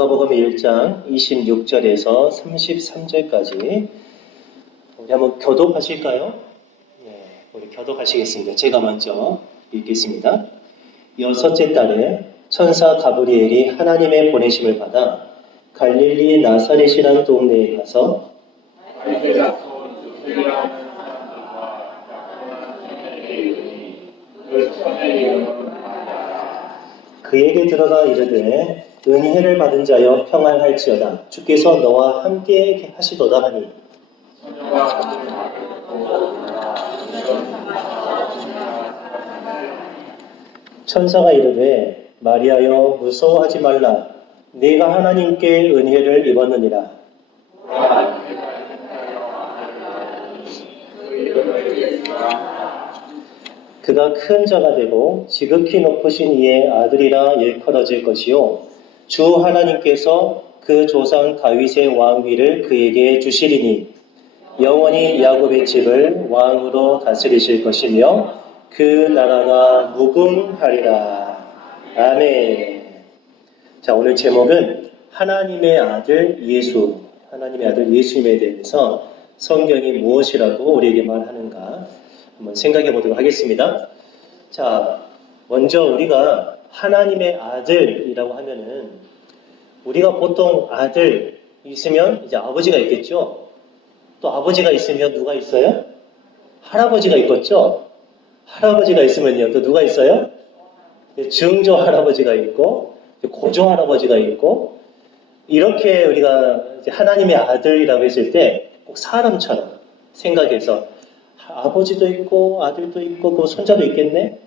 누가복음 1장 26절에서 33절까지 우리 한번 교독하실까요? 네, 우리 교독하시겠습니다. 제가 먼저 읽겠습니다. 여섯째 달에 천사 가브리엘이 하나님의 보내심을 받아 갈릴리 나사렛이라는 동네에 가서 그에게 들어가 이르되 은혜를 받은 자여 평안할지어다. 주께서 너와 함께 하시도다 하니 천사가 이르되 마리아여 무서워하지 말라. 네가 하나님께 은혜를 입었느니라. 그가 큰 자가 되고 지극히 높으신 이의 아들이라 일컬어질 것이요 주 하나님께서 그 조상 다윗의 왕위를 그에게 주시리니 영원히 야곱의 집을 왕으로 다스리실 것이며 그 나라가 무궁하리라. 아멘. 자, 오늘 제목은 하나님의 아들 예수, 하나님의 아들 예수님에 대해서 성경이 무엇이라고 우리에게 말하는가 한번 생각해 보도록 하겠습니다. 자, 먼저 우리가 하나님의 아들이라고 하면은 우리가 보통 아들 있으면 이제 아버지가 있겠죠. 또 아버지가 있으면 누가 있어요? 할아버지가 있겠죠. 할아버지가 있으면요, 또 누가 있어요? 증조 할아버지가 있고 고조 할아버지가 있고 이렇게 우리가 이제 하나님의 아들이라고 했을 때 꼭 사람처럼 생각해서 아버지도 있고 아들도 있고 그 손자도 있겠네?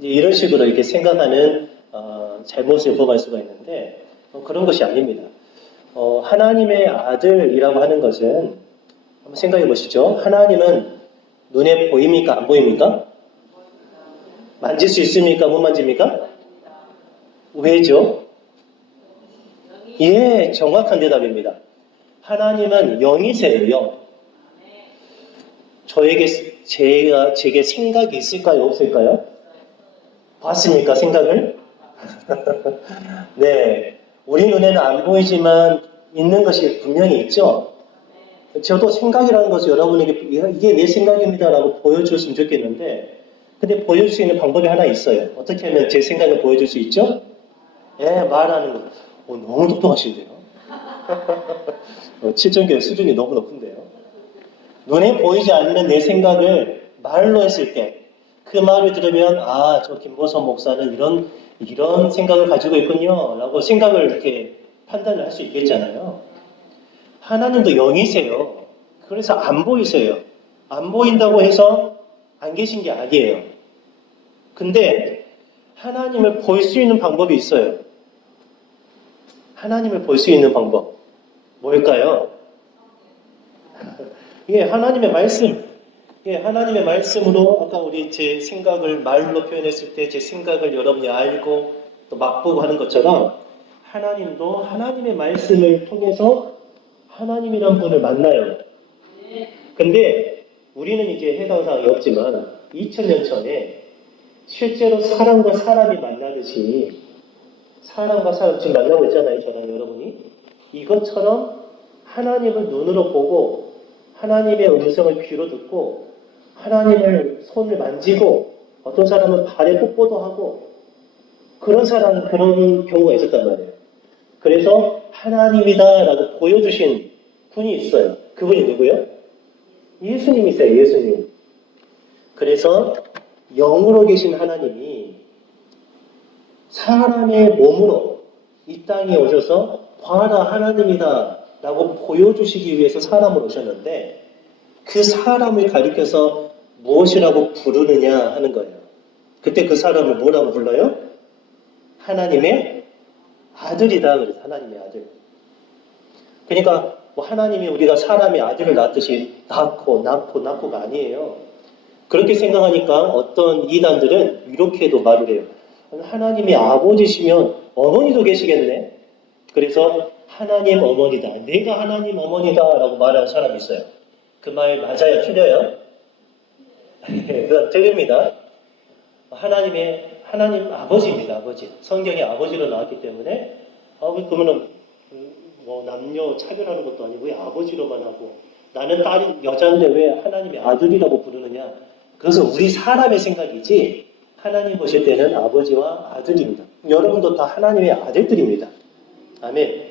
이런 식으로 이렇게 생각하는 잘못을 범할 수가 있는데 그런 것이 아닙니다. 하나님의 아들이라고 하는 것은 한번 생각해 보시죠. 하나님은 눈에 보입니까? 안 보입니까? 만질 수 있습니까? 못 만집니까? 왜죠? 예, 정확한 대답입니다. 하나님은 영이세요, 영. 제게 생각이 있을까요? 없을까요? 봤습니까? 생각을? 네. 우리 눈에는 안 보이지만 있는 것이 분명히 있죠? 저도 생각이라는 것을 여러분에게 이게 내 생각입니다라고 보여줬으면 좋겠는데 근데 보여줄 수 있는 방법이 하나 있어요. 어떻게 하면 제 생각을 보여줄 수 있죠? 예, 말하는 거. 너무 똑똑하신데요? 7점교육 수준이 너무 높은데요? 눈에 보이지 않는 내 생각을 말로 했을 때 그 말을 들으면 저 김보선 목사는 이런 생각을 가지고 있군요 라고 생각을 이렇게 판단을 할 수 있겠잖아요. 하나님도 영이세요. 그래서 안 보이세요. 안 보인다고 해서 안 계신 게 아니에요. 근데 하나님을 볼 수 있는 방법이 있어요. 하나님을 볼 수 있는 방법. 뭘까요? 예, 하나님의 말씀. 예, 하나님의 말씀으로 아까 우리 제 생각을 말로 표현했을 때 제 생각을 여러분이 알고 또 맛보고 하는 것처럼 하나님도 하나님의 말씀을 통해서 하나님이란 분을 만나요. 근데 우리는 이제 해당 사항이 없지만 2000년 전에 실제로 사람과 사람이 만나듯이 사람과 사람 지금 만나고 있잖아요. 저랑 여러분이. 이것처럼 하나님을 눈으로 보고 하나님의 음성을 귀로 듣고 하나님을 손을 만지고 어떤 사람은 발에 뽀뽀도 하고 그런 경우가 있었단 말이에요. 그래서 하나님이다라고 보여주신 분이 있어요. 그분이 누구예요? 예수님이세요. 예수님. 그래서 영으로 계신 하나님이 사람의 몸으로 이 땅에 오셔서 봐라 하나님이다 라고 보여주시기 위해서 사람으로 오셨는데 그 사람을 가리켜서 무엇이라고 부르느냐 하는 거예요. 그때 그 사람을 뭐라고 불러요? 하나님의 아들이다. 그래서 하나님의 아들. 그러니까 하나님이 우리가 사람이 아들을 낳듯이 낳고가 아니에요. 그렇게 생각하니까 어떤 이단들은 이렇게도 말을 해요. 하나님이 아버지시면 어머니도 계시겠네. 그래서 하나님 어머니다. 내가 하나님 어머니다 라고 말하는 사람이 있어요. 그 말 맞아요? 틀려요? 그건 틀립니다. 하나님 아버지입니다. 아버지. 성경에 아버지로 나왔기 때문에 그러면은 뭐 남녀 차별하는 것도 아니고 왜 아버지로만 하고 나는 딸이 여자인데 왜 하나님의 아들이라고 부르느냐? 그것은 우리 사람의 생각이지 하나님 보실 때는 아버지와 아들입니다. 여러분도 다 하나님의 아들들입니다. 아멘.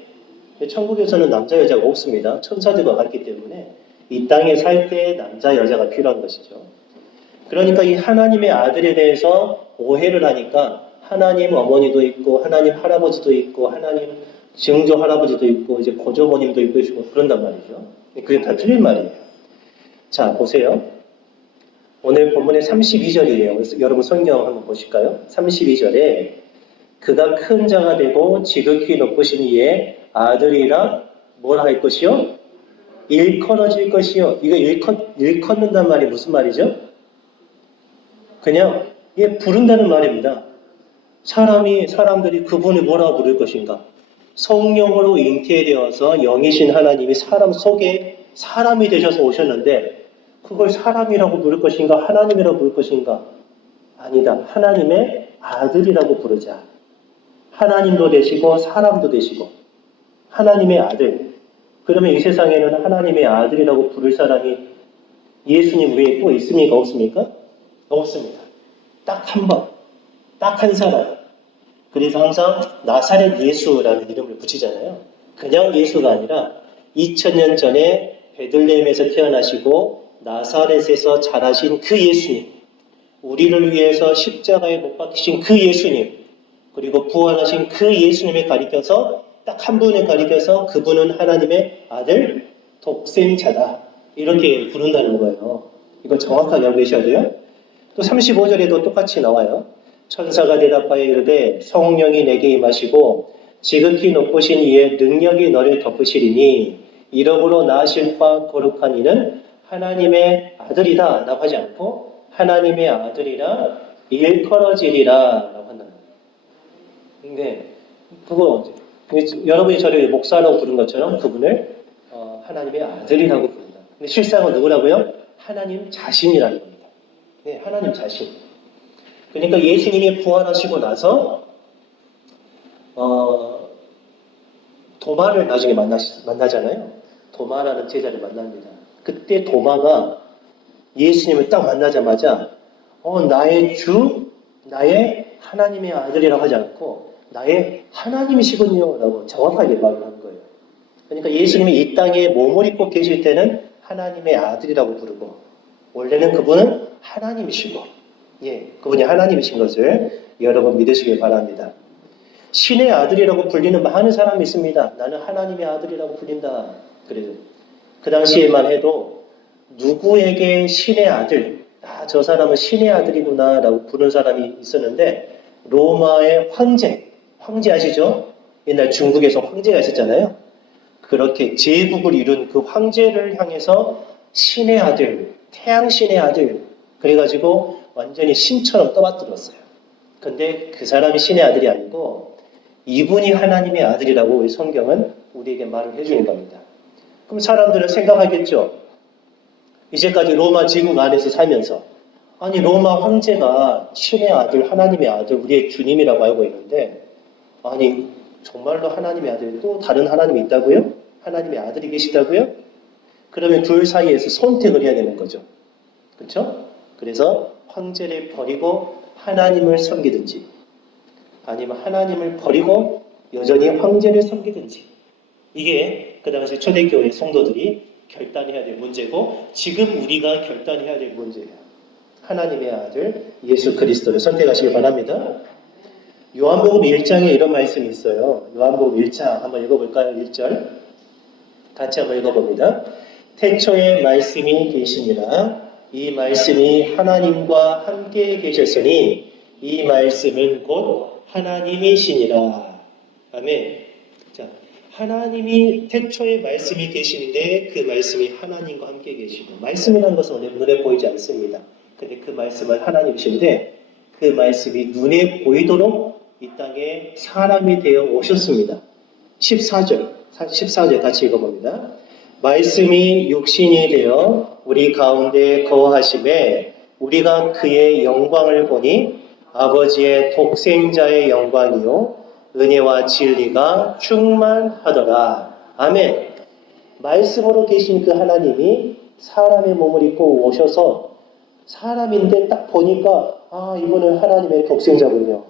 천국에서는 남자 여자가 없습니다. 천사들과 같기 때문에 이 땅에 살 때 남자 여자가 필요한 것이죠. 그러니까 이 하나님의 아들에 대해서 오해를 하니까 하나님 어머니도 있고 하나님 할아버지도 있고 하나님 증조 할아버지도 있고 이제 고조모님도 있고 그런단 말이죠. 그게 다 틀린 말이에요. 자, 보세요. 오늘 본문의 32절이에요. 그래서 여러분 성경 한번 보실까요? 32절에 그가 큰 자가 되고 지극히 높으신 이의 아들이라 뭐라 할 것이요? 일컬어질 것이요. 이거 일컫는단 말이 무슨 말이죠? 그냥 부른다는 말입니다. 사람들이 그분을 뭐라고 부를 것인가? 성령으로 잉태되어서 영이신 하나님이 사람 속에 사람이 되셔서 오셨는데 그걸 사람이라고 부를 것인가? 하나님이라고 부를 것인가? 아니다. 하나님의 아들이라고 부르자. 하나님도 되시고 사람도 되시고 하나님의 아들. 그러면 이 세상에는 하나님의 아들이라고 부를 사람이 예수님 외에 또 있습니까? 없습니까? 없습니다. 딱 한 번. 딱 한 사람. 그래서 항상 나사렛 예수라는 이름을 붙이잖아요. 그냥 예수가 아니라 2000년 전에 베들레헴에서 태어나시고 나사렛에서 자라신 그 예수님, 우리를 위해서 십자가에 못 박히신 그 예수님, 그리고 부활하신 그 예수님을 가리켜서 딱 한 분을 가리켜서 그분은 하나님의 아들 독생자다. 이렇게 부른다는 거예요. 이거 정확하게 알고 계셔야 돼요. 또 35절에도 똑같이 나와요. 천사가 대답하여 이르되 성령이 내게 임하시고 지극히 높으신 이의 능력이 너를 덮으시리니 이러므로 나실 바 거룩한 이는 하나님의 아들이다 라고 하지 않고 하나님의 아들이라 일컬어지리라 라고 한다는 거예요. 근데 그거 여러분이 저를 목사라고 부른 것처럼 그분을 하나님의 아들이라고 부른다. 근데 실상은 누구라고요? 하나님 자신이라는 겁니다. 네, 하나님 자신. 그러니까 예수님이 부활하시고 나서 도마를 나중에 만나잖아요. 도마라는 제자를 만납니다. 그때 도마가 예수님을 딱 만나자마자 나의 주, 나의 하나님의 아들이라고 하지 않고 나의 하나님이시군요 라고 정확하게 말을 한 거예요. 그러니까 예수님이 이 땅에 몸을 입고 계실 때는 하나님의 아들이라고 부르고 원래는 그분은 하나님이시고 그분이 하나님이신 것을 여러분 믿으시길 바랍니다. 신의 아들이라고 불리는 많은 사람이 있습니다. 나는 하나님의 아들이라고 불린다. 그래도 그 당시에만 해도 누구에게 신의 아들, 저 사람은 신의 아들이구나 라고 부르는 사람이 있었는데 로마의 황제 아시죠? 옛날 중국에서 황제가 있었잖아요. 그렇게 제국을 이룬 그 황제를 향해서 신의 아들, 태양신의 아들 그래가지고 완전히 신처럼 떠받들었어요. 근데 그 사람이 신의 아들이 아니고 이분이 하나님의 아들이라고 우리 성경은 우리에게 말을 해주는 겁니다. 그럼 사람들은 생각하겠죠. 이제까지 로마 제국 안에서 살면서 아니 로마 황제가 신의 아들, 하나님의 아들, 우리의 주님이라고 알고 있는데 아니 정말로 하나님의 아들 또 다른 하나님이 있다고요? 하나님의 아들이 계시다고요? 그러면 둘 사이에서 선택을 해야 되는 거죠. 그렇죠? 그래서 황제를 버리고 하나님을 섬기든지 아니면 하나님을 버리고 여전히 황제를 섬기든지 이게 그 당시 초대교회 성도들이 결단해야 될 문제고 지금 우리가 결단해야 될 문제예요. 하나님의 아들 예수 그리스도를 선택하시길 바랍니다. 요한복음 1장에 이런 말씀이 있어요. 요한복음 1장 한번 읽어볼까요? 1절 같이 한번 읽어봅니다. 태초에 말씀이 계시니라 이 말씀이 하나님과 함께 계셨으니 이 말씀은 곧 하나님이시니라. 아멘. 자, 하나님이 태초에 말씀이 계시는데 그 말씀이 하나님과 함께 계시고 말씀이라는 것은 눈에 보이지 않습니다. 근데 그 말씀은 하나님이신데 그 말씀이 눈에 보이도록 이 땅에 사람이 되어 오셨습니다. 14절 같이 읽어봅니다. 말씀이 육신이 되어 우리 가운데 거하심에 우리가 그의 영광을 보니 아버지의 독생자의 영광이요 은혜와 진리가 충만하더라. 아멘. 말씀으로 계신 그 하나님이 사람의 몸을 입고 오셔서 사람인데 딱 보니까 이분은 하나님의 독생자군요.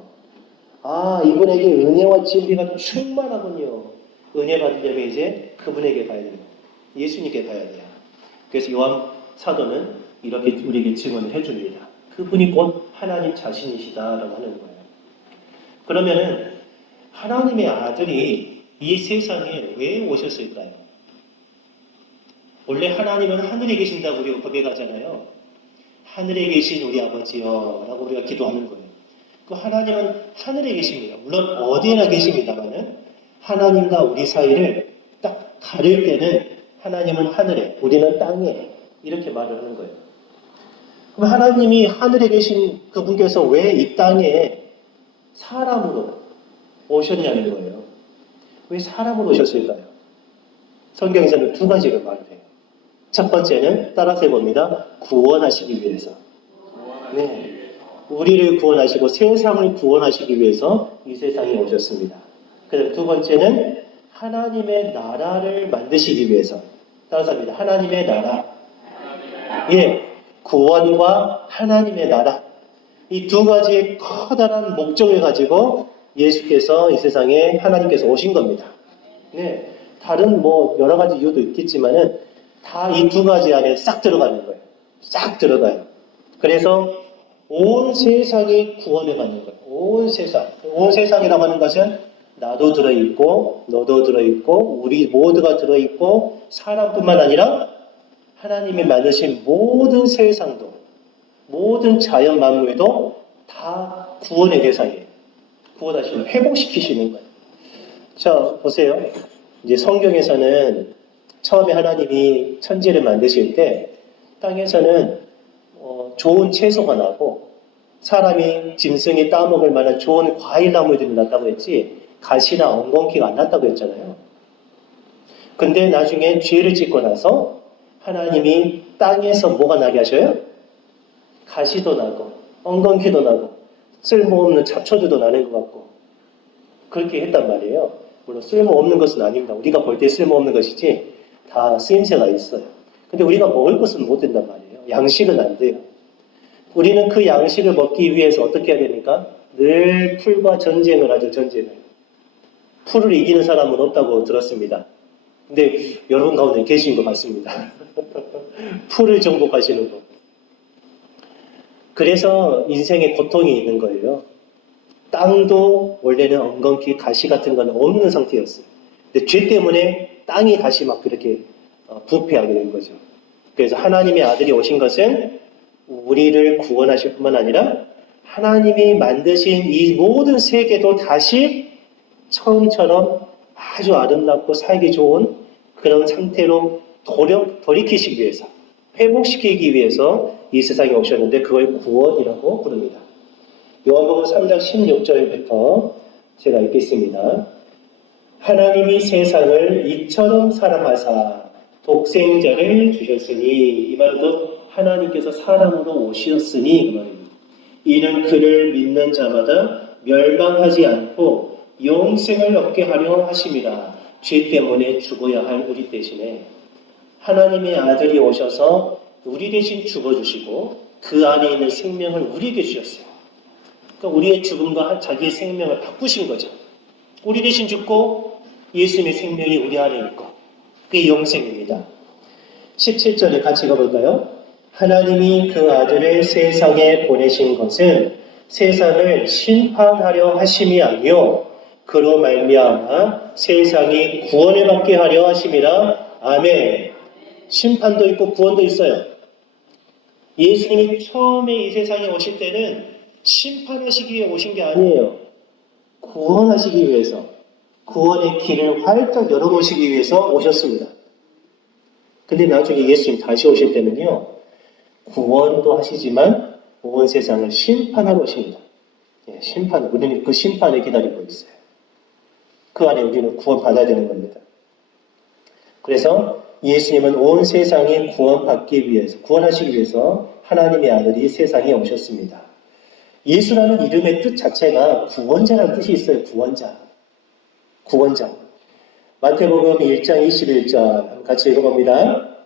이분에게 은혜와 진리가 충만하군요. 은혜 받으려면 이제 그분에게 가야 돼요. 예수님께 가야 돼요. 그래서 요한 사도는 이렇게 우리에게 증언을 해줍니다. 그분이 곧 하나님 자신이시다라고 하는 거예요. 그러면은 하나님의 아들이 이 세상에 왜 오셨을까요? 원래 하나님은 하늘에 계신다고 우리가 고백하잖아요. 하늘에 계신 우리 아버지요 라고 우리가 기도하는 거예요. 그 하나님은 하늘에 계십니다. 물론 어디에나 계십니다만은 하나님과 우리 사이를 딱 가릴 때는 하나님은 하늘에, 우리는 땅에 이렇게 말을 하는 거예요. 그럼 하나님이 하늘에 계신 그분께서 왜 이 땅에 사람으로 오셨냐는 거예요. 왜 사람으로 오셨을까요? 성경에서는 두 가지를 말을 해요. 첫 번째는 따라서 해봅니다. 구원하시기 위해서. 네. 우리를 구원하시고 세상을 구원하시기 위해서 이 세상에 오셨습니다. 그다음 두 번째는 하나님의 나라를 만드시기 위해서. 따라서 합니다. 하나님의 나라. 구원과 하나님의 나라. 이 두 가지의 커다란 목적을 가지고 예수께서 이 세상에 하나님께서 오신 겁니다. 네. 다른 여러 가지 이유도 있겠지만은 다 이 두 가지 안에 싹 들어가는 거예요. 싹 들어가요. 그래서 온 세상이 구원을 받는 거예요. 온 세상. 온 세상이라고 하는 것은 나도 들어있고 너도 들어있고 우리 모두가 들어있고 사람뿐만 아니라 하나님이 만드신 모든 세상도 모든 자연 만물도 다 구원의 대상이에요. 구원하시는 회복시키시는 거예요. 자, 보세요. 이제 성경에서는 처음에 하나님이 천지를 만드실 때 땅에서는 좋은 채소가 나고 사람이 짐승이 따먹을 만한 좋은 과일 나무들이 났다고 했지 가시나 엉겅퀴가 안 났다고 했잖아요. 근데 나중에 죄를 짓고 나서 하나님이 땅에서 뭐가 나게 하셔요? 가시도 나고 엉겅퀴도 나고 쓸모없는 잡초들도 나는 것 같고 그렇게 했단 말이에요. 물론 쓸모없는 것은 아닙니다. 우리가 볼 때 쓸모없는 것이지 다 쓰임새가 있어요. 근데 우리가 먹을 것은 못 된단 말이에요. 양식은 안 돼요. 우리는 그 양식을 먹기 위해서 어떻게 해야 됩니까? 늘 풀과 전쟁을 하죠. 전쟁을. 풀을 이기는 사람은 없다고 들었습니다. 근데 여러분 가운데 계신 것 같습니다. 풀을 정복하시는 분. 그래서 인생에 고통이 있는 거예요. 땅도 원래는 엉겅퀴, 가시 같은 건 없는 상태였어요. 근데 죄 때문에 땅이 다시 막 그렇게 부패하게 된 거죠. 그래서 하나님의 아들이 오신 것은 우리를 구원하실 뿐만 아니라 하나님이 만드신 이 모든 세계도 다시 처음처럼 아주 아름답고 살기 좋은 그런 상태로 돌이키시기 위해서 회복시키기 위해서 이 세상에 오셨는데 그걸 구원이라고 부릅니다. 요한복음 3장 16절부터 제가 읽겠습니다. 하나님이 세상을 이처럼 사랑하사 독생자를 주셨으니 이 말은 곧 하나님께서 사람으로 오셨으니 그 말입니다. 이는 그를 믿는 자마다 멸망하지 않고 영생을 얻게 하려 하심이라. 죄 때문에 죽어야 할 우리 대신에 하나님의 아들이 오셔서 우리 대신 죽어주시고 그 안에 있는 생명을 우리에게 주셨어요. 그러니까 우리의 죽음과 자기의 생명을 바꾸신 거죠. 우리 대신 죽고 예수님의 생명이 우리 안에 있고 그게 영생입니다. 17절에 같이 읽어볼까요? 하나님이 그 아들을 세상에 보내신 것은 세상을 심판하려 하심이 아니요 그로 말미암아 세상이 구원을 받게 하려 하심이라. 아멘. 심판도 있고 구원도 있어요. 예수님이 처음에 이 세상에 오실 때는 심판하시기 위해 오신 게 아니에요. 구원하시기 위해서 구원의 길을 활짝 열어놓으시기 위해서 오셨습니다. 근데 나중에 예수님 다시 오실 때는요 구원도 하시지만 온 세상을 심판하러 오십니다. 심판, 우리는 그 심판을 기다리고 있어요. 그 안에 우리는 구원받아야 되는 겁니다. 그래서 예수님은 온 세상이 구원받기 위해서, 구원하시기 위해서 하나님의 아들이 세상에 오셨습니다. 예수라는 이름의 뜻 자체가 구원자라는 뜻이 있어요. 구원자. 구원자. 마태복음 1장 21절 같이 읽어봅니다.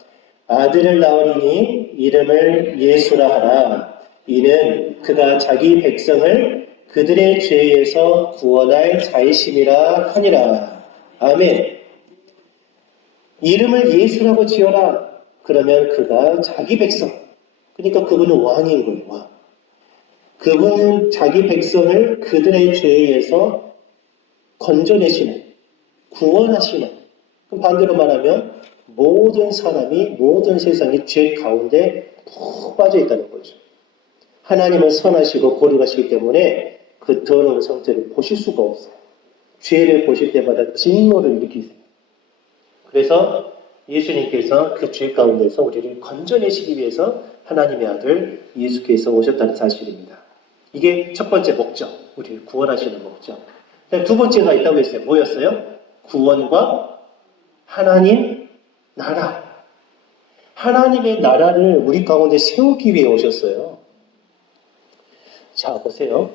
아들을 낳으리니 이름을 예수라 하라. 이는 그가 자기 백성을 그들의 죄에서 구원할 자이심이라 하니라. 아멘. 이름을 예수라고 지어라. 그러면 그가 자기 백성. 그러니까 그분은 왕인 거예요. 왕. 그분은 자기 백성을 그들의 죄에서 건져내시는, 구원하시는. 그럼 반대로 말하면 모든 사람이, 모든 세상이 죄 가운데 푹 빠져 있다는 거죠. 하나님은 선하시고 거룩하시기 때문에 그 더러운 상태를 보실 수가 없어요. 죄를 보실 때마다 진노를 일으키세요. 그래서 예수님께서 그 죄 가운데서 우리를 건져내시기 위해서 하나님의 아들 예수께서 오셨다는 사실입니다. 이게 첫 번째 목적, 우리를 구원하시는 목적. 두 번째가 있다고 했어요. 뭐였어요? 구원과 하나님 나라. 하나님의 나라를 우리 가운데 세우기 위해 오셨어요. 자, 보세요.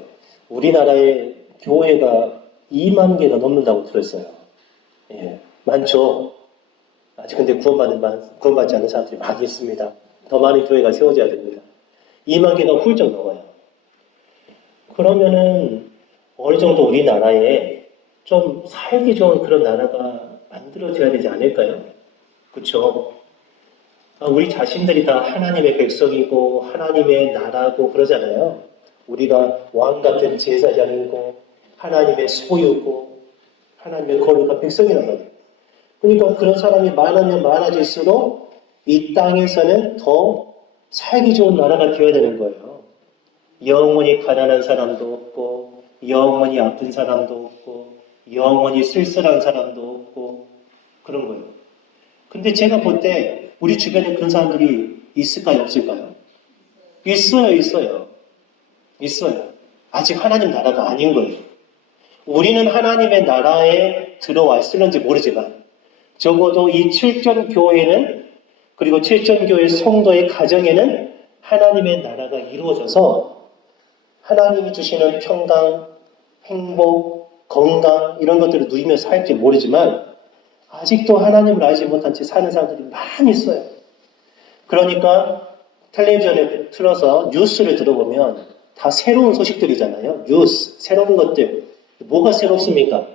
우리나라에 교회가 2만 개가 넘는다고 들었어요. 예, 많죠. 아직 근데 구원받지 않는 사람들이 많이 있습니다. 더 많은 교회가 세워져야 됩니다. 2만 개가 훌쩍 넘어요. 그러면은 어느 정도 우리나라에 좀 살기 좋은 그런 나라가 만들어져야 되지 않을까요? 그렇죠? 우리 자신들이 다 하나님의 백성이고 하나님의 나라고 그러잖아요. 우리가 왕 같은 제사장이고 하나님의 소유고 하나님의 거룩한 백성이란 말이에요. 그러니까 그런 사람이 많으면 많아질수록 이 땅에서는 더 살기 좋은 나라가 되어야 되는 거예요. 영원히 가난한 사람도 없고 영원히 아픈 사람도 없고 영원히 쓸쓸한 사람도 없고 그런 거예요. 근데 제가 볼 때 우리 주변에 그런 사람들이 있을까요? 없을까요? 있어요. 아직 하나님 나라가 아닌 거예요. 우리는 하나님의 나라에 들어왔을는지 모르지만 적어도 이 칠전교회는 그리고 칠전교회 성도의 가정에는 하나님의 나라가 이루어져서 하나님이 주시는 평강, 행복, 건강 이런 것들을 누리면서 살지 모르지만 아직도 하나님을 알지 못한 채 사는 사람들이 많이 있어요. 그러니까 텔레비전에 틀어서 뉴스를 들어보면 다 새로운 소식들이잖아요. 뉴스, 새로운 것들. 뭐가 새롭습니까?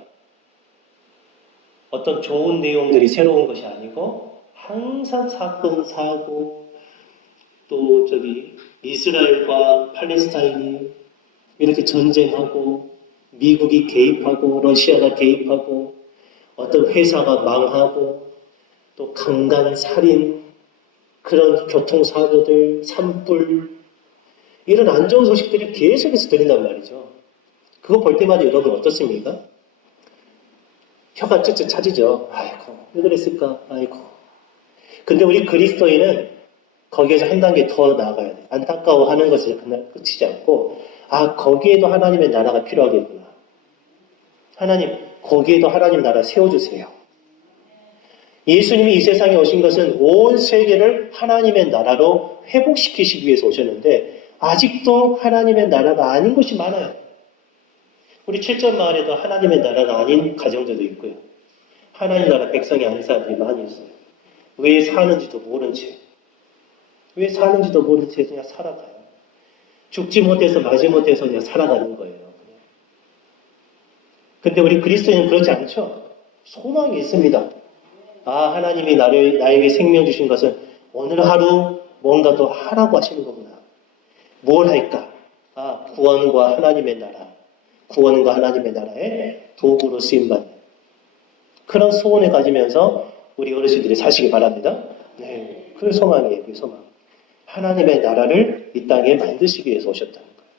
어떤 좋은 내용들이 새로운 것이 아니고 항상 사건, 사고, 또 이스라엘과 팔레스타인이 이렇게 전쟁하고 미국이 개입하고 러시아가 개입하고 어떤 회사가 망하고 또 강간, 살인 그런 교통사고들, 산불 이런 안 좋은 소식들이 계속해서 들린단 말이죠. 그거 볼 때마다 여러분 어떻습니까? 혀가 쯧쯧 차지죠. 아이고 왜 그랬을까? 아이고. 근데 우리 그리스도인은 거기에서 한 단계 더 나아가야 돼. 안타까워하는 것이 그날 끝이지 않고 거기에도 하나님의 나라가 필요하겠구나. 하나님 거기에도 하나님 나라 세워주세요. 예수님이 이 세상에 오신 것은 온 세계를 하나님의 나라로 회복시키시기 위해서 오셨는데 아직도 하나님의 나라가 아닌 것이 많아요. 우리 7점 마을에도 하나님의 나라가 아닌 가정들도 있고요. 하나님 나라 백성이 아닌 사람들이 많이 있어요. 왜 사는지도 모른 채. 왜 사는지도 모른 채 그냥 살아가요. 죽지 못해서 마지 못해서 그냥 살아가는 거예요. 근데 우리 그리스도인은 그렇지 않죠. 소망이 있습니다. 하나님이 나에게 생명 주신 것은 오늘 하루 뭔가 더 하라고 하시는 거구나. 뭘 할까? 구원과 하나님의 나라. 구원과 하나님의 나라의 도구로 쓰임받는 그런 소원을 가지면서 우리 어르신들이 사시기 바랍니다. 네, 그 소망이에요. 그 소망. 하나님의 나라를 이 땅에 만드시기 위해서 오셨다는 거예요.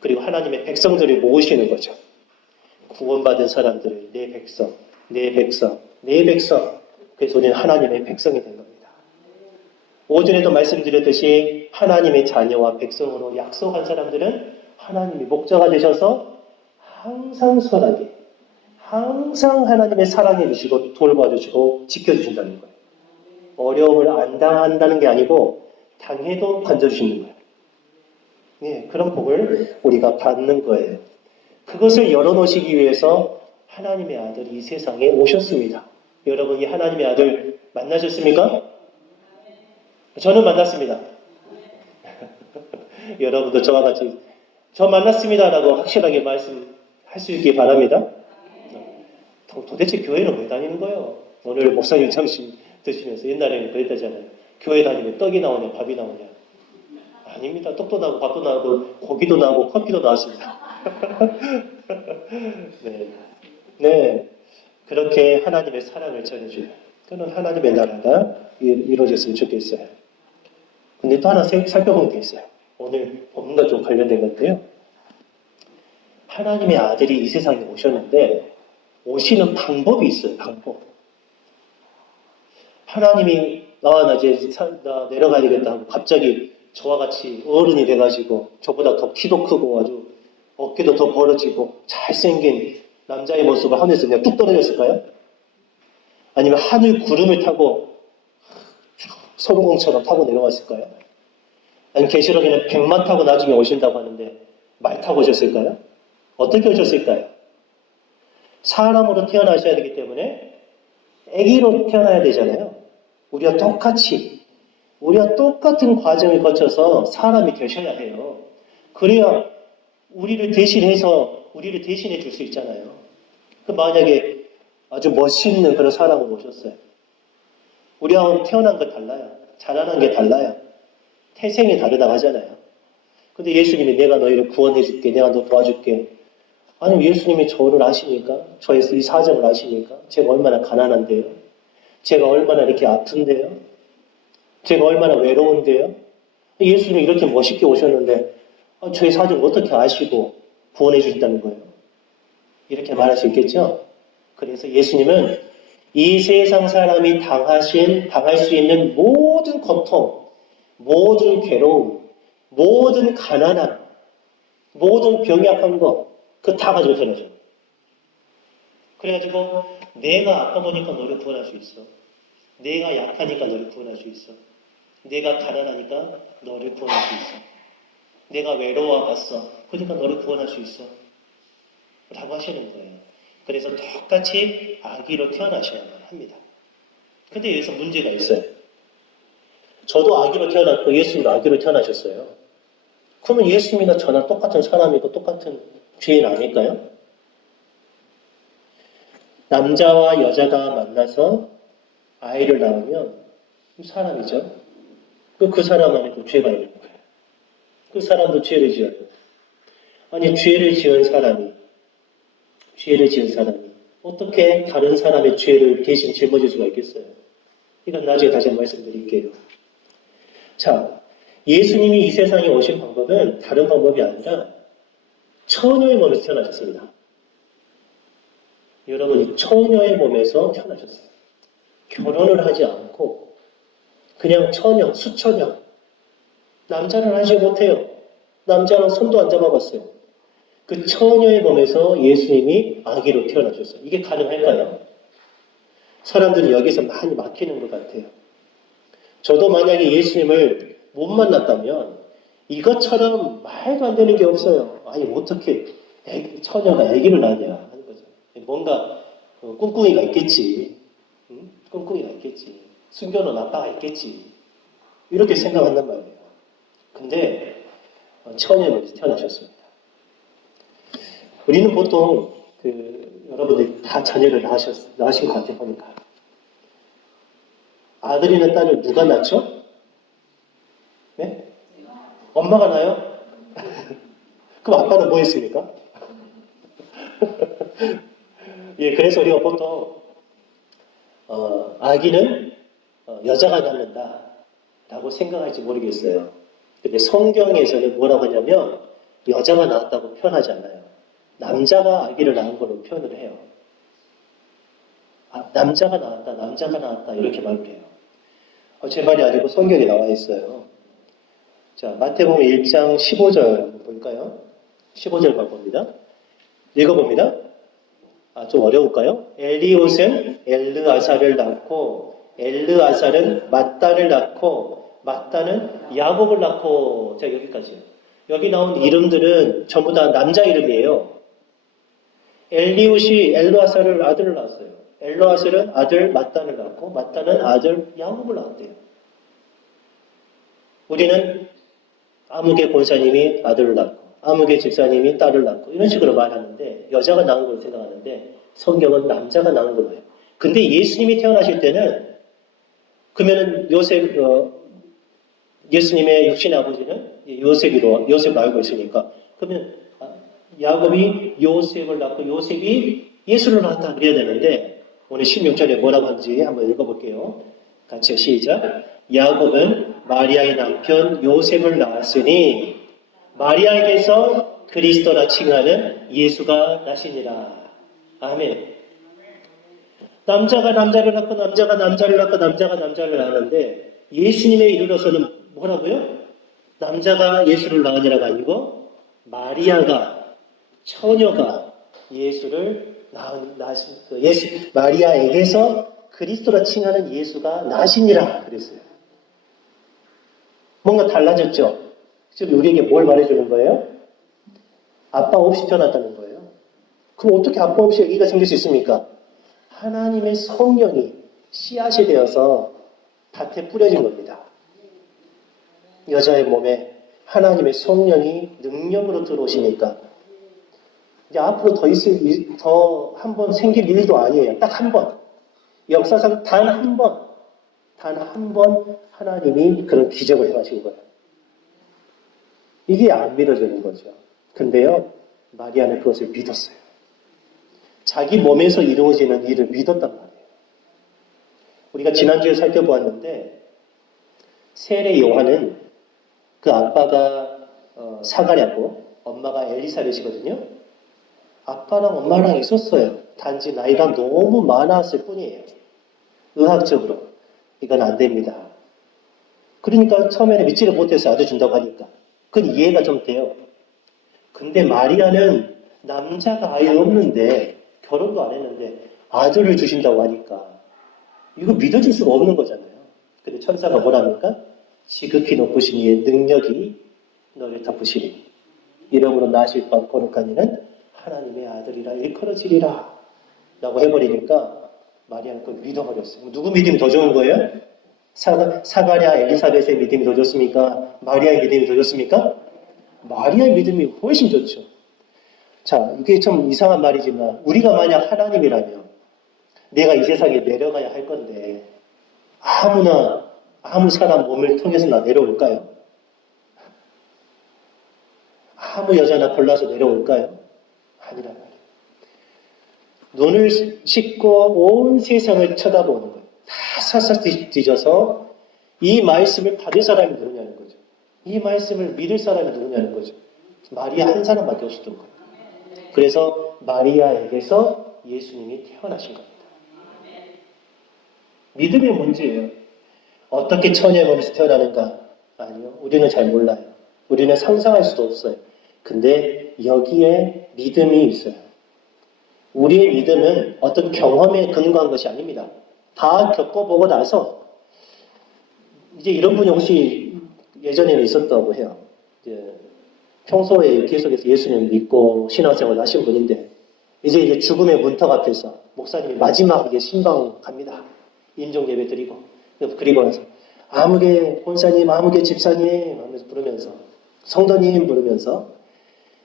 그리고 하나님의 백성들을 모으시는 거죠. 구원받은 사람들을 내 백성, 내 백성, 내 백성. 그래서 우리는 하나님의 백성이 된 겁니다. 오전에도 말씀드렸듯이 하나님의 자녀와 백성으로 약속한 사람들은 하나님이 목자가 되셔서 항상 선하게, 항상 하나님의 사랑해 주시고 돌봐주시고 지켜주신다는 거예요. 어려움을 안 당한다는 게 아니고 당해도 건져주시는 거예요. 네, 그런 복을 우리가 받는 거예요. 그것을 열어놓으시기 위해서 하나님의 아들이 이 세상에 오셨습니다. 여러분 이 하나님의 아들 만나셨습니까? 저는 만났습니다. 여러분도 저와 같이 저 만났습니다라고 확실하게 말씀할 수 있기 바랍니다. 도대체 교회는 왜 다니는 거예요? 오늘 목사님 점심 드시면서 옛날에는 그랬다잖아요. 교회 다니면 떡이 나오냐 밥이 나오냐. 아닙니다. 떡도 나오고 밥도 나오고 고기도 나오고 커피도 나왔습니다. 네. 네. 그렇게 하나님의 사랑을 전해줘요. 그는 하나님의 나라가 이루어졌으면 좋겠어요. 근데 또 하나 살펴본 게 있어요. 오늘 본문과 좀 관련된 건데요. 하나님의 아들이 이 세상에 오셨는데 오시는 방법이 있어요. 방법. 하나님이 나 이제 나 내려가야 되겠다 하고 갑자기 저와 같이 어른이 돼가지고 저보다 더 키도 크고 아주 어깨도 더 벌어지고 잘생긴 남자의 모습을 하늘에서 그냥 뚝 떨어졌을까요? 아니면 하늘 구름을 타고 소동공처럼 타고 내려왔을까요? 아니면 계시록에는 백만 타고 나중에 오신다고 하는데 말 타고 오셨을까요? 어떻게 오셨을까요? 사람으로 태어나셔야 되기 때문에 아기로 태어나야 되잖아요. 우리와 똑같은 과정을 거쳐서 사람이 되셔야 해요. 그래야 우리를 대신해 줄 수 있잖아요. 만약에 아주 멋있는 그런 사람을 오셨어요. 우리하고 태어난 거 달라요. 자라난 게 달라요. 태생이 다르다고 하잖아요. 근데 예수님이 내가 너희를 구원해 줄게, 내가 너 도와줄게. 아니 예수님이 저를 아십니까? 저의 이 사정을 아십니까? 제가 얼마나 가난한데요? 제가 얼마나 이렇게 아픈데요? 제가 얼마나 외로운데요? 예수님이 이렇게 멋있게 오셨는데 저의 사정 어떻게 아시고 구원해 주신다는 거예요? 이렇게 말할 수 있겠죠? 그래서 예수님은 이 세상 사람이 당할 수 있는 모든 고통, 모든 괴로움, 모든 가난함, 모든 병약한 거, 그거 다 가지고 태어나죠. 그래가지고 내가 아파 보니까 너를 구원할 수 있어. 내가 약하니까 너를 구원할 수 있어. 내가 가난하니까 너를 구원할 수 있어. 내가 외로워봤어. 그러니까 너를 구원할 수 있어. 라고 하시는 거예요. 그래서 똑같이 아기로 태어나셔야만 합니다. 근데 여기서 문제가 있어요. 저도 아기로 태어났고 예수님도 아기로 태어나셨어요. 그러면 예수님이나 저나 똑같은 사람이고 똑같은 죄인 아닐까요? 남자와 여자가 만나서 아이를 낳으면 사람이죠. 그 사람 안에도 죄가 있는 거예요. 그 사람도 죄를 지어요. 아니 죄를 지은 사람이 어떻게 다른 사람의 죄를 대신 짊어질 수가 있겠어요? 이건 나중에 다시 말씀드릴게요. 자, 예수님이 이 세상에 오신 방법은 다른 방법이 아니라 처녀의 몸에서 태어나셨습니다. 여러분이 처녀의 몸에서 태어나셨어요. 결혼을 하지 않고 그냥 처녀, 수처녀. 남자는 하지 못해요. 남자는 손도 안 잡아봤어요. 그 처녀의 몸에서 예수님이 아기로 태어나셨어요. 이게 가능할까요? 사람들이 여기서 많이 막히는 것 같아요. 저도 만약에 예수님을 못 만났다면 이것처럼 말도 안 되는 게 없어요. 아니 어떻게 처녀가 아기를 낳냐 하는 거죠. 뭔가 꿍꿍이가 있겠지. 응? 꿍꿍이가 있겠지. 숨겨놓은 아빠가 있겠지. 이렇게 생각한단 말이에요. 근데 처녀의 몸에서 태어나셨습니다. 우리는 보통 여러분들이 다 자녀를 낳으신 것 같아요. 보니까 아들이나 딸을 누가 낳죠? 네? 엄마가 낳아요? 그럼 아빠는 뭐 했습니까? 예, 그래서 우리가 보통 아기는 여자가 낳는다 라고 생각할지 모르겠어요. 근데 성경에서는 뭐라고 하냐면 여자가 낳았다고 표현하지 않아요. 남자가 아기를 낳은 걸로 표현을 해요. 남자가 낳았다 이렇게 말을 해요. 제 말이 아니고 성경에 나와 있어요. 자, 마태복음 1장 15절 한번 볼까요? 15절 봅니다. 읽어봅니다. 좀 어려울까요? 엘리옷은 엘르아살을 낳고 엘르아살은 맏딸을 낳고 맏딸은 야곱을 낳고. 자, 여기까지요. 여기 나온 이름들은 전부 다 남자 이름이에요. 엘리옷이 엘르아살을 아들을 낳았어요. 엘로아셀은 아들 mat단을 낳고 mat단은 아들 야곱을 낳았대요. 우리는 아무개 권사님이 아들을 낳고 아무개 집사님이 딸을 낳고 이런 식으로 말하는데 여자가 낳은 걸로 생각하는데 성경은 남자가 낳은 걸로 해요. 근데 예수님이 태어나실 때는 그러면은 예수님의 육신의 아버지는 요셉을 알고 있으니까 그러면 야곱이 요셉을 낳고 요셉이 예수를 낳았다 그래야 되는데 오늘 16절에 뭐라고 하는지 한번 읽어볼게요. 같이 시작. 야곱은 마리아의 남편 요셉을 낳았으니 마리아에게서 그리스도라 칭하는 예수가 나시니라. 아멘. 남자가 남자를 낳고 남자가 남자를 낳고 남자가 남자를 낳는데 예수님에 이르러서는 뭐라고요? 남자가 예수를 낳으니라가 아니고 마리아가 처녀가 예수를 마리아에게서 그리스도라 칭하는 예수가 나시니라 그랬어요. 뭔가 달라졌죠? 지금 우리에게 뭘 말해주는 거예요? 아빠 없이 태어났다는 거예요. 그럼 어떻게 아빠 없이 아기가 생길 수 있습니까? 하나님의 성령이 씨앗이 되어서 밭에 뿌려진 겁니다. 여자의 몸에 하나님의 성령이 능력으로 들어오시니까 이제 앞으로 더 한 번 생길 일도 아니에요. 딱 한 번. 역사상 단 한 번 하나님이 그런 기적을 해가신 거예요. 이게 안 믿어지는 거죠. 근데요, 마리아는 그것을 믿었어요. 자기 몸에서 이루어지는 일을 믿었단 말이에요. 우리가 지난주에 살펴보았는데 세례 요한은 그 아빠가 사가랴고 엄마가 엘리사벳이거든요. 아빠랑 엄마랑 있었어요. 단지 나이가 너무 많았을 뿐이에요. 의학적으로 이건 안 됩니다. 그러니까 처음에는 믿지를 못해서 아들 준다고 하니까 그건 이해가 좀 돼요. 근데 마리아는 남자가 아예 없는데 결혼도 안 했는데 아들을 주신다고 하니까 이거 믿어질 수가 없는 거잖아요. 근데 천사가 뭐랍니까? 지극히 높으신 이의 능력이 너를 덮으시리. 이름으로 나실 바 거룩한 이는 하나님의 아들이라 일컬어지리라 라고 해버리니까 마리아는 그걸 믿어버렸어요. 누구 믿음이 더 좋은 거예요? 사가랴 엘리사벳의 믿음이 더 좋습니까? 마리아의 믿음이 더 좋습니까? 마리아의 믿음이 훨씬 좋죠. 자, 이게 좀 이상한 말이지만 우리가 만약 하나님이라면 내가 이 세상에 내려가야 할 건데 아무 사람 몸을 통해서 나 내려올까요? 아무 여자나 골라서 내려올까요? 아니란 말이에요. 눈을 씻고 온 세상을 쳐다보는 거예요. 다 사사 뒤져서 이 말씀을 받을 사람이 누구냐는 거죠. 이 말씀을 믿을 사람이 누구냐는 거죠. 마리아 한 사람밖에 없었던 거예요. 그래서 마리아에게서 예수님이 태어나신 겁니다. 믿음의 문제예요. 어떻게 처녀의 몸에서 태어나는가? 아니요. 우리는 잘 몰라요. 우리는 상상할 수도 없어요. 근데 여기에 믿음이 있어요. 우리의 믿음은 어떤 경험에 근거한 것이 아닙니다. 다 겪어보고 나서 이제 이런 분이 혹시 예전에는 있었다고 해요. 이제 평소에 계속해서 예수님 믿고 신앙생활을 하신 분인데 이제 죽음의 문턱 앞에서 목사님이 마지막 신방 갑니다. 인종 예배 드리고 그리고 나서 아무개 본사님, 아무개 집사님 하면서 부르면서 성도님 부르면서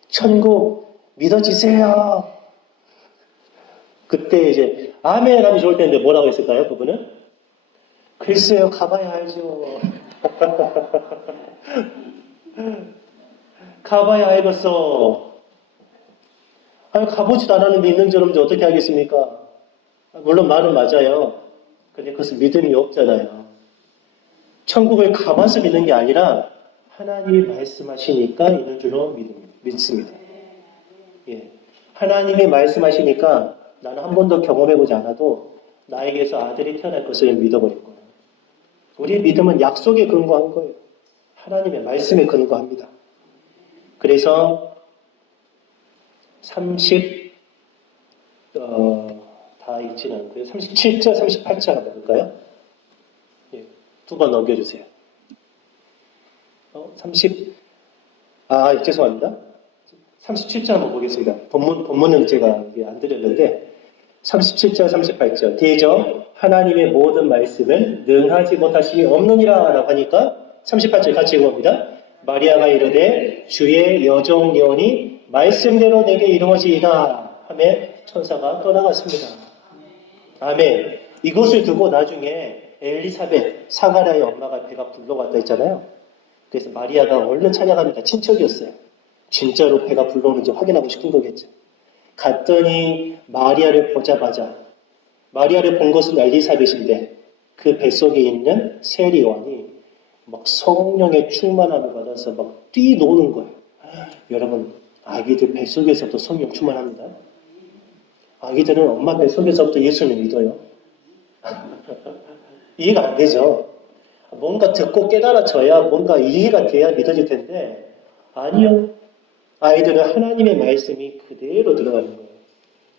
천국 믿어지세요. 그때 이제 아멘 하면 좋을 텐데 뭐라고 했을까요? 그분은? 글쎄요, 가봐야 알죠. 가봐야 알겠어. 아니, 가보지도 않았는데 있는 줄 없는지 어떻게 알겠습니까? 물론 말은 맞아요. 근데 그것은 믿음이 없잖아요. 천국을 가봐서 믿는 게 아니라 하나님이 말씀하시니까 있는 줄로 믿습니다. 예. 하나님이 말씀하시니까 나는 한 번도 경험해보지 않아도 나에게서 아들이 태어날 것을 믿어버린 거예요. 우리의 믿음은 약속에 근거한 거예요. 하나님의 말씀에 근거합니다. 그래서 다 읽지는 않고요. 37절, 38절 한번 볼까요? 예, 두 번 넘겨주세요. 죄송합니다. 37절 한번 보겠습니다. 본문은 제가 안 드렸는데 37절, 38절. 대저 하나님의 모든 말씀을 능하지 못하심이 없느니라 라고 하니까 38절 같이 읽어봅니다. 마리아가 이르되 주의 여종녀니 말씀대로 내게 이루어지이다 하며 천사가 떠나갔습니다. 아멘. 이것을 두고 나중에 엘리사벳, 사가랴의 엄마가 배가 불러왔다 했잖아요. 그래서 마리아가 얼른 찬양합니다. 친척이었어요. 진짜로 배가 불러오는지 확인하고 싶은 거겠죠. 갔더니 마리아를 보자마자, 마리아를 본 것은 엘리사벳인데 그 뱃속에 있는 세리 요한이 막 성령의 충만함을 받아서 막 뛰노는 거예요. 여러분, 아기들 뱃속에서부터 성령 충만합니다. 아기들은 엄마 뱃속에서부터 예수를 믿어요. 이해가 안 되죠. 뭔가 듣고 깨달아져야 뭔가 이해가 돼야 믿어질 텐데 아니요. 아이들은 하나님의 말씀이 그대로 들어가는 거예요.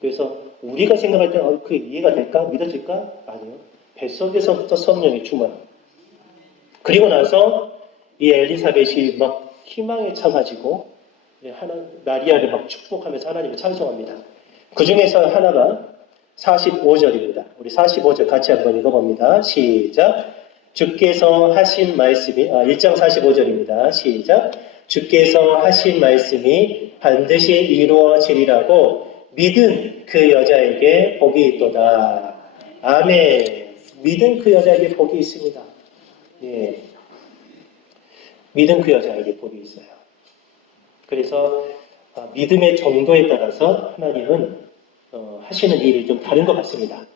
그래서 우리가 생각할 때는 그게 이해가 될까? 믿어질까? 아니요. 뱃속에서부터 성령이 충만합니다. 그리고 나서 이 엘리사벳이 막 희망에 차가지고 마리아를 막 축복하면서 하나님을 찬송합니다. 그 중에서 하나가 45절입니다. 우리 45절 같이 한번 읽어봅니다. 시작. 주께서 하신 말씀이 1장 45절입니다. 시작. 주께서 하신 말씀이 반드시 이루어지리라고 믿은 그 여자에게 복이 있도다. 아멘. 믿은 그 여자에게 복이 있습니다. 예. 믿은 그 여자에게 복이 있어요. 그래서 믿음의 정도에 따라서 하나님은 하시는 일이 좀 다른 것 같습니다.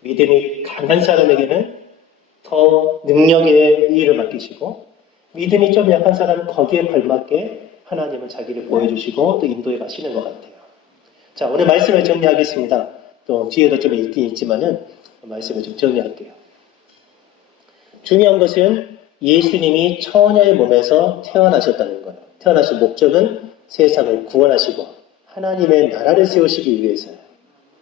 믿음이 강한 사람에게는 더 능력의 일을 맡기시고 믿음이 좀 약한 사람은 거기에 걸맞게 하나님은 자기를 보여주시고 또 인도해 가시는 것 같아요. 자, 오늘 말씀을 정리하겠습니다. 또 뒤에도 좀 있긴 있지만은 말씀을 좀 정리할게요. 중요한 것은 예수님이 처녀의 몸에서 태어나셨다는 거예요. 태어나신 목적은 세상을 구원하시고 하나님의 나라를 세우시기 위해서요.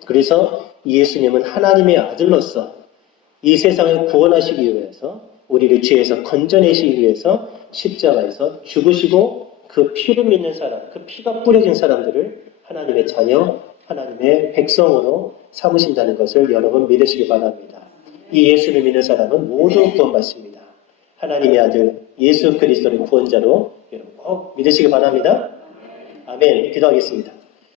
그래서 예수님은 하나님의 아들로서 이 세상을 구원하시기 위해서 우리를 죄에서 건져내시기 위해서 십자가에서 죽으시고 그 피를 믿는 사람, 그 피가 뿌려진 사람들을 하나님의 자녀, 하나님의 백성으로 삼으신다는 것을 여러분 믿으시기 바랍니다. 이 예수를 믿는 사람은 모두 구원받습니다. 하나님의 아들 예수 그리스도를 구원자로 여러분 꼭 믿으시기 바랍니다. 아멘. 기도하겠습니다.